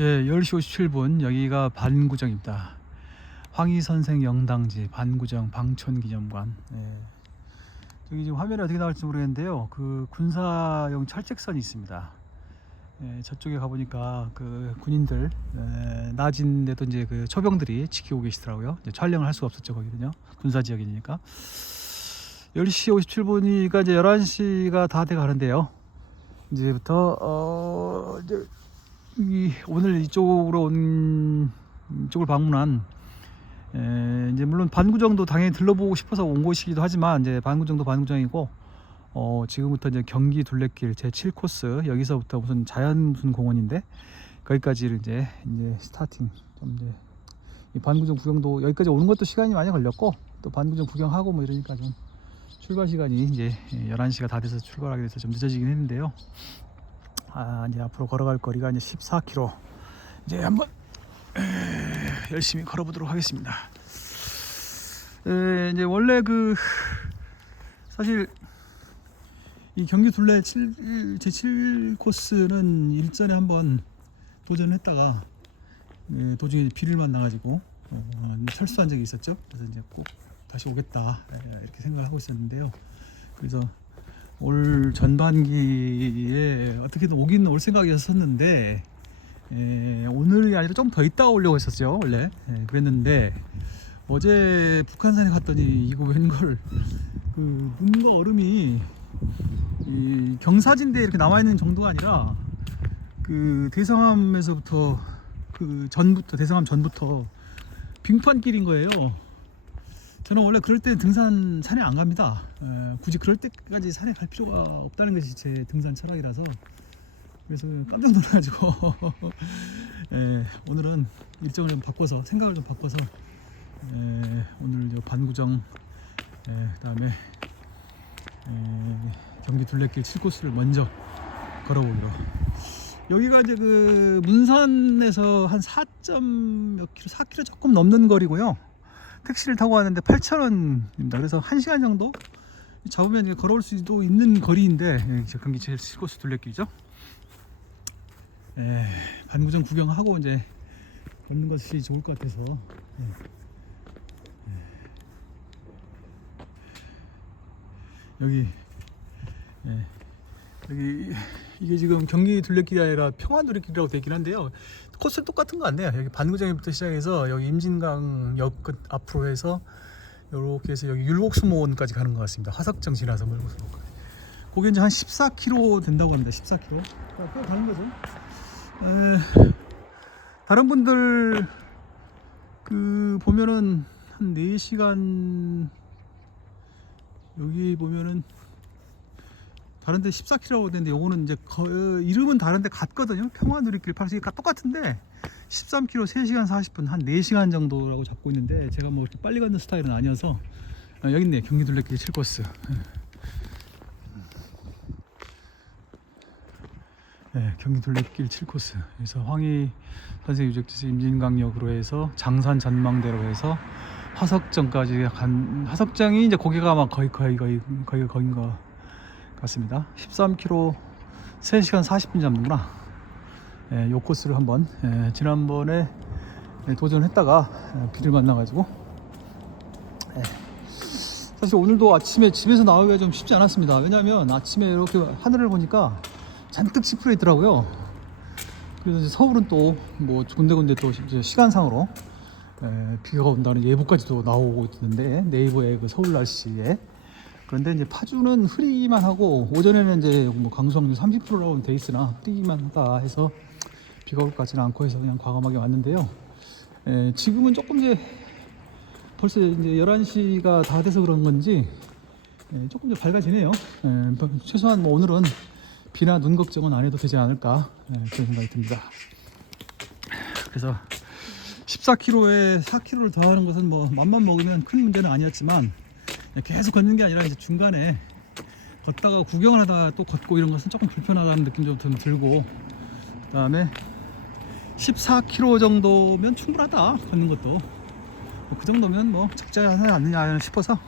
예, 10시 57분 여기가 반구정입니다. 황희선생 영당지 반구정 방촌기념관. 예. 저기 지금 화면이 어떻게 나올지 모르겠는데요. 그 군사용 철책선이 있습니다. 예, 저쪽에 가보니까 그 군인들 낮인데도 이제 그 초병들이 지키고 계시더라고요. 이제 촬영을 할 수가 없었죠 거기는요. 군사지역이니까. 10시 57분이니까 이제 11시가 다 돼 가는데요. 이제부터 이제 오늘 이쪽으로 온 이쪽을 방문한 이제 물론 반구정도 당연히 들러보고 싶어서 온 곳이기도 하지만 이제 반구정도 반구정이고 지금부터 이제 경기 둘레길 제 7코스 여기서부터 무슨 자연 무슨 공원인데 거기까지를 이제 스타팅 좀 이제 이 반구정 구경도 여기까지 오는 것도 시간이 많이 걸렸고 또 반구정 구경하고 뭐 이러니까 좀 출발 시간이 이제 11시가 다 돼서 출발하게 돼서 좀 늦어지긴 했는데요. 이제 앞으로 걸어갈 거리가 이제 14km. 이제 한번 열심히 걸어보도록 하겠습니다. 이제 원래 사실 이 경기 둘레 제7 코스는 일전에 한번 도전을 했다가 도중에 비를 만나가지고 철수한 적이 있었죠. 그래서 이제 꼭 다시 오겠다 이렇게 생각하고 있었는데요. 그래서 올 전반기에 어떻게든 오긴 올 생각이었었는데 오늘이 아니라 좀 더 있다가 오려고 했었죠 원래. 그랬는데 어제 북한산에 갔더니 이거 웬걸 그 눈과 얼음이 이 경사진대에 이렇게 남아있는 정도가 아니라 그 대성함에서부터 대성함 전부터 빙판길인 거예요. 저는 원래 그럴 때 산에 안 갑니다. 굳이 그럴 때까지 산에 갈 필요가 없다는 것이 제 등산 철학이라서 그래서 깜짝 놀라가지고 오늘은 일정을 좀 바꿔서 생각을 좀 바꿔서 오늘 반구정 그다음에 경기 둘레길 7코스를 먼저 걸어보기로. 여기가 이제 그 문산에서 한 4km 조금 넘는 거리고요. 택시를 타고 왔는데 8,000원입니다. 그래서 1시간 정도 잡으면 이제 걸어올 수도 있는 거리인데 경기 제일 7코스 둘레길이죠. 반구정 구경하고 이제 걷는 것이 좋을 것 같아서 여기 이게 지금 경기 둘레길이 아니라 평안 둘레길이라고 되어 있긴 한데요. 코스는 똑같은 거 같네요. 여기 반구정부터 시작해서 여기 임진강역 끝 앞으로 해서 이렇게 해서 여기 율곡수목원까지 가는 것 같습니다. 화석정 지나서 율곡수목원까지. 거기 이제 한 14km 된다고 합니다. 14km. 꽤 가는 거죠. 다른 분들 보면은 한 4시간 여기 보면은 다른데 14km라고 되는데 요거는 이제 이름은 다른데 같거든요. 평화누리길 파시가 똑같은데 13km 3시간 40분 한 4시간 정도라고 잡고 있는데 제가 뭐 이렇게 빨리 걷는 스타일은 아니어서 여기 있네. 경기 둘레길 7코스. 경기 둘레길 7코스. 그래서 황희 선생 유적지에서 임진강역으로 해서 장산 전망대로 해서 화석정까지 간. 화석정이 이제 거기가 아마 거의 거긴 거 같습니다. 13km 3시간 40분 잡는구나. 요 코스를 한번 지난번에 도전했다가 비를 만나가지고 사실 오늘도 아침에 집에서 나오기가 좀 쉽지 않았습니다. 왜냐하면 아침에 이렇게 하늘을 보니까 잔뜩 찌푸려 있더라고요. 그래서 이제 서울은 또 뭐 군데군데 또 이제 시간상으로 비가 온다는 예보까지도 나오고 있는데 네이버의 그 서울 날씨에. 그런데 이제 파주는 흐리기만 하고 오전에는 이제 뭐 강수확률 30%라고 돼 있으나 흐리기만 하다 해서 비가 올 것 같지는 않고 해서 그냥 과감하게 왔는데요. 지금은 조금 이제 벌써 이제 11시가 다 돼서 그런 건지 조금 이제 밝아지네요. 최소한 뭐 오늘은 비나 눈 걱정은 안 해도 되지 않을까 그런 생각이 듭니다. 그래서 14km에 4km를 더 하는 것은 뭐 맘만 먹으면 큰 문제는 아니었지만 계속 걷는 게 아니라 이제 중간에 걷다가 구경을 하다가 또 걷고 이런 것은 조금 불편하다는 느낌 좀 들고, 그 다음에 14km 정도면 충분하다 걷는 것도. 그 정도면 뭐 적절하지 않느냐 싶어서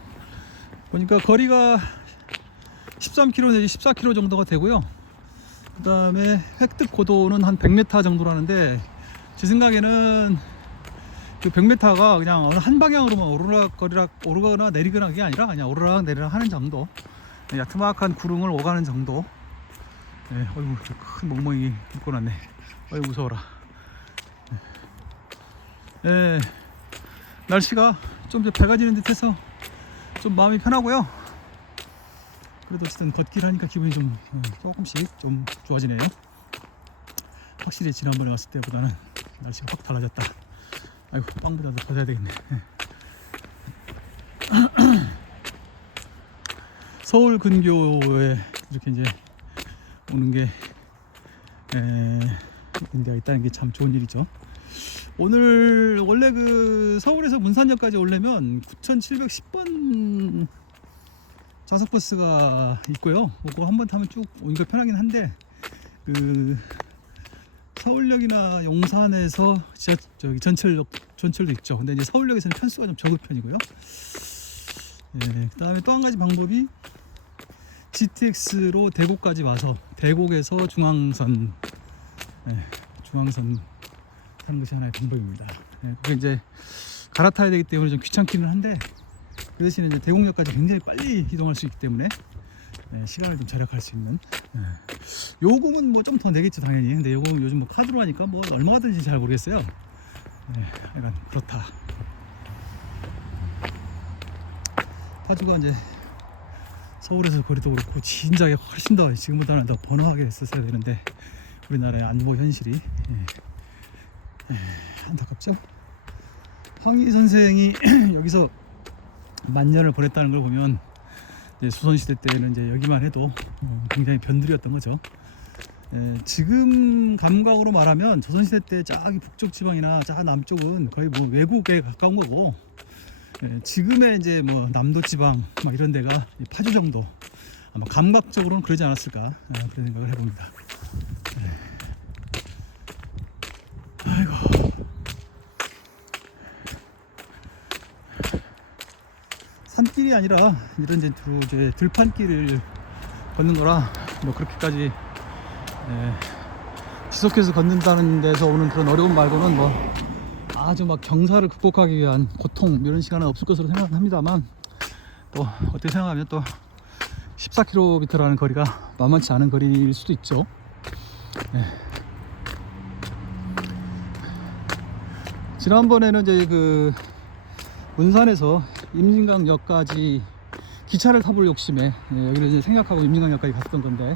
보니까 거리가 13km 내지 14km 정도가 되고요. 그 다음에 획득 고도는 한 100m 정도라는데 제 생각에는 그 100m가 그냥 어느 한 방향으로만 오르거나 내리거나 그게 아니라 그냥 오르락 내리락 하는 정도, 야트막한 구릉을 오가는 정도. 네, 어이구 큰 멍멍이 묶어놨네. 어이구 무서워라. 네, 날씨가 좀 밝아지는 듯해서 좀 마음이 편하고요. 그래도 어쨌든 걷기를 하니까 기분이 좀 조금씩 좀 좋아지네요. 확실히 지난번에 왔을 때보다는 날씨가 확 달라졌다. 아이고 빵보다도 더 사야 되겠네. 서울 근교에 이렇게 이제 오는 게 인데가 있다는 게 참 좋은 일이죠. 오늘 원래 그 서울에서 문산역까지 오려면 9710번 좌석버스가 있고요. 그거 한번 타면 쭉 오니까 편하긴 한데, 그 서울역이나 용산에서 저기 전철도 있죠. 근데 이제 서울역에서는 편수가 좀 적은 편이고요. 그다음에 또 한 가지 방법이 GTX로 대곡까지 와서 대곡에서 중앙선 타는 것이 하나의 방법입니다. 그게 이제 갈아타야 되기 때문에 좀 귀찮기는 한데, 그 대신에 이제 대곡역까지 굉장히 빨리 이동할 수 있기 때문에 시간을 좀 절약할 수 있는. 요금은 뭐 좀 더 내겠죠 당연히. 근데 요금은 요즘 뭐 카드로 하니까 뭐 얼마가 드는지 잘 모르겠어요. 약간 그렇다. 파주가 이제 서울에서 거리도 그렇고 진작에 훨씬 더 지금보다는 더 번화하게 했었어야 되는데, 우리나라의 안보 현실이 안타깝죠. 황희 선생이 여기서 만년을 보냈다는 걸 보면, 수선시대 때는 이제 여기만 해도 굉장히 변두리였던 거죠. 지금 감각으로 말하면 조선시대 때 저기 북쪽 지방이나 저 남쪽은 거의 뭐 외국에 가까운 거고, 지금의 이제 뭐 남도 지방 막 이런 데가 파주 정도, 아마 감각적으로는 그러지 않았을까, 그런 생각을 해봅니다. 아이고. 산길이 아니라 이런 이제 들판길을 걷는 거라 뭐 그렇게까지 지속해서 걷는다는 데서 오는 그런 어려움 말고는 뭐 아주 막 경사를 극복하기 위한 고통 이런 시간은 없을 것으로 생각합니다만, 또 어떻게 생각하면 또 14km라는 거리가 만만치 않은 거리일 수도 있죠. 지난번에는 이제 그 문산에서 임진강역까지 기차를 타볼 욕심에 여기를 이제 생각하고 임진강역까지 갔던 건데,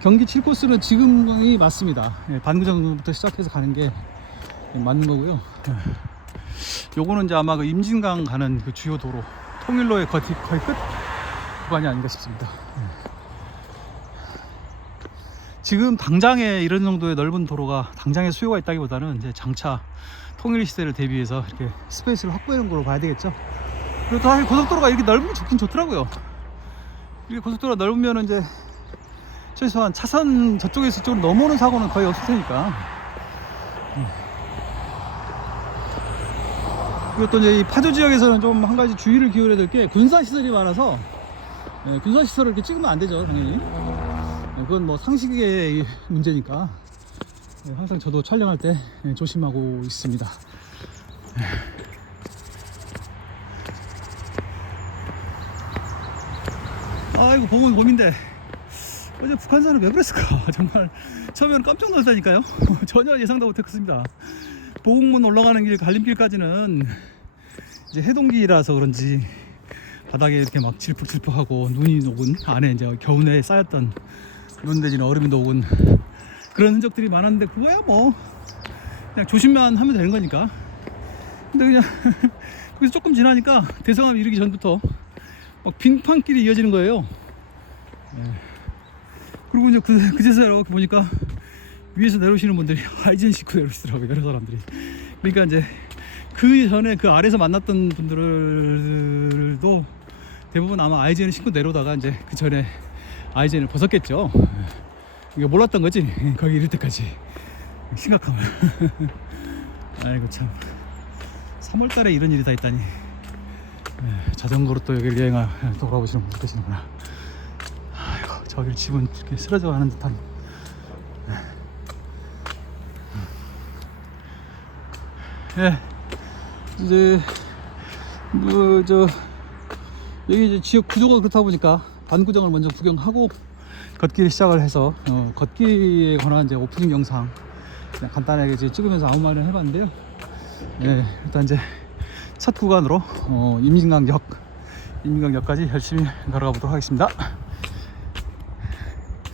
경기 7코스는 지금이 맞습니다. 반구정부터 시작해서 가는 게 맞는 거고요. 요거는 이제 아마 그 임진강 가는 그 주요 도로, 통일로의 거의 끝 구간이 아닌가 싶습니다. 지금 당장에 이런 정도의 넓은 도로가 당장에 수요가 있다기보다는 이제 장차 통일 시대를 대비해서 이렇게 스페이스를 확보해 놓은 걸로 봐야 되겠죠. 그리고 사실 고속도로가 이렇게 넓으면 좋긴 좋더라고요. 이렇게 고속도로가 넓으면 이제 최소한 차선 저쪽에서 이쪽으로 넘어오는 사고는 거의 없을 테니까. 그리고 또 이제 이 파주 지역에서는 좀 한 가지 주의를 기울여야 될 게, 군사 시설이 많아서 군사 시설을 이렇게 찍으면 안 되죠 당연히. 그건 뭐 상식의 문제니까 항상 저도 촬영할 때 조심하고 있습니다. 아이고 봄은 봄인데 어제 북한산은 왜 그랬을까. 정말 처음에는 깜짝 놀랐다니까요. 전혀 예상도 못했습니다. 보국문 올라가는 길 갈림길까지는 이제 해동기라서 그런지 바닥에 이렇게 막 질퍽질퍽하고 눈이 녹은, 안에 이제 겨우내에 쌓였던 눈 내지는 얼음이 녹은 그런 흔적들이 많았는데, 그거야 뭐 그냥 조심만 하면 되는 거니까. 근데 그냥 거기서 조금 지나니까 대성함 이르기 전부터 막 빙판길이 이어지는 거예요. 그리고 이제 그제서야 이렇게 보니까 위에서 내려오시는 분들이 아이젠 신고 내려오시더라고요, 여러 사람들이. 그러니까 이제 그 전에 그 아래에서 만났던 분들도 대부분 아마 아이젠을 신고 내려오다가 이제 그 전에 아이젠을 벗었겠죠. 이게 몰랐던 거지, 거기 이를 때까지. 심각함을. 아이고 참, 3월달에 이런 일이 다 있다니. 자전거로 또 여기를 여행을 돌아보시는 분들 계시는구나. 아이고, 저길 집은 이렇게 쓰러져 가는 듯한. 예, 이제 뭐 저 여기 이제 지역 구조가 그렇다 보니까 반구정을 먼저 구경하고 걷기를 시작을 해서 걷기에 관한 이제 오프닝 영상 그냥 간단하게 이제 찍으면서 아무 말을 해봤는데요. 예, 일단 이제 첫 구간으로 임진강역까지 열심히 걸어가 보도록 하겠습니다.